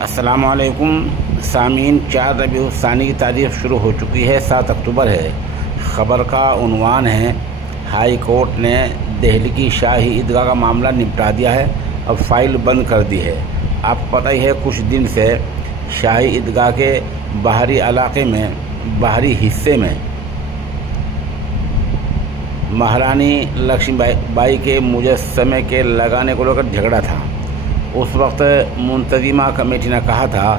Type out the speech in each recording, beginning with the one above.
السلام علیکم سامعین، 4 ربیع الثانی کی تاریخ شروع ہو چکی ہے، 7 اکتوبر ہے۔ خبر کا عنوان ہے ہائی کورٹ نے دہلی کی شاہی عیدگاہ کا معاملہ نپٹا دیا ہے، اب فائل بند کر دی ہے۔ آپ کو پتہ ہی ہے کچھ دن سے شاہی عیدگاہ کے باہری علاقے میں، باہری حصے میں مہارانی لکشمی بائی کے مجسمے کے لگانے کو لے کر جھگڑا تھا۔ اس وقت منتظمہ کمیٹی نے کہا تھا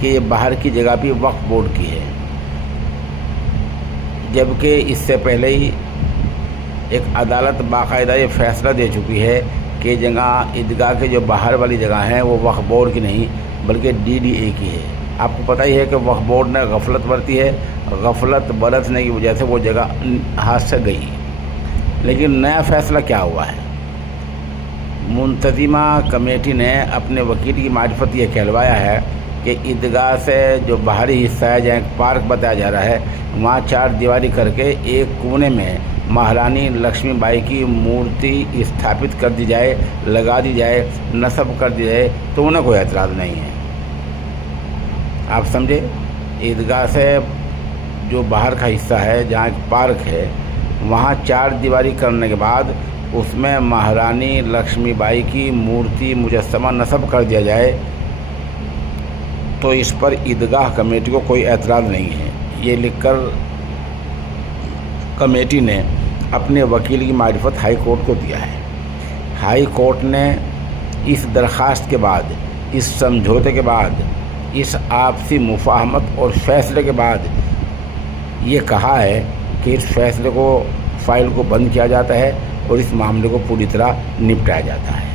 کہ یہ باہر کی جگہ بھی وقف بورڈ کی ہے، جبکہ اس سے پہلے ہی ایک عدالت باقاعدہ یہ فیصلہ دے چکی ہے کہ جگہ عیدگاہ کے جو باہر والی جگہ ہیں وہ وقف بورڈ کی نہیں بلکہ DDA کی ہے۔ آپ کو پتہ ہی ہے کہ وقف بورڈ نے غفلت برتی ہے، غفلت برتنے کی وجہ سے وہ جگہ ہاتھ سے گئی۔ لیکن نیا فیصلہ کیا ہوا ہے؟ منتظمہ کمیٹی نے اپنے وکیل کی معرفت یہ کہلوایا ہے کہ عیدگاہ سے جو باہری حصہ ہے جہاں ایک پارک بتایا جا رہا ہے، وہاں 4 دیواری کر کے ایک کونے میں مہارانی لکشمی بائی کی مورتی استھاپت کر دی جائے، لگا دی جائے، نصب کر دی جائے تو انہیں کوئی اعتراض نہیں ہے۔ آپ سمجھے؟ عیدگاہ سے جو باہر کا حصہ ہے جہاں ایک پارک ہے، وہاں 4 دیواری کرنے کے بعد اس میں مہارانی لکشمی بائی کی مورتی مجسمہ نصب کر دیا جائے تو اس پر عیدگاہ کمیٹی کو کوئی اعتراض نہیں ہے۔ یہ لکھ کر کمیٹی نے اپنے وکیل کی معرفت ہائی کورٹ کو دیا ہے۔ ہائی کورٹ نے اس درخواست کے بعد، اس سمجھوتے کے بعد، اس آپسی مفاہمت اور فیصلے کے بعد یہ کہا ہے کہ اس فیصلے کو، فائل کو بند کیا جاتا ہے اور اس معاملے کو پوری طرح نپٹایا جاتا ہے۔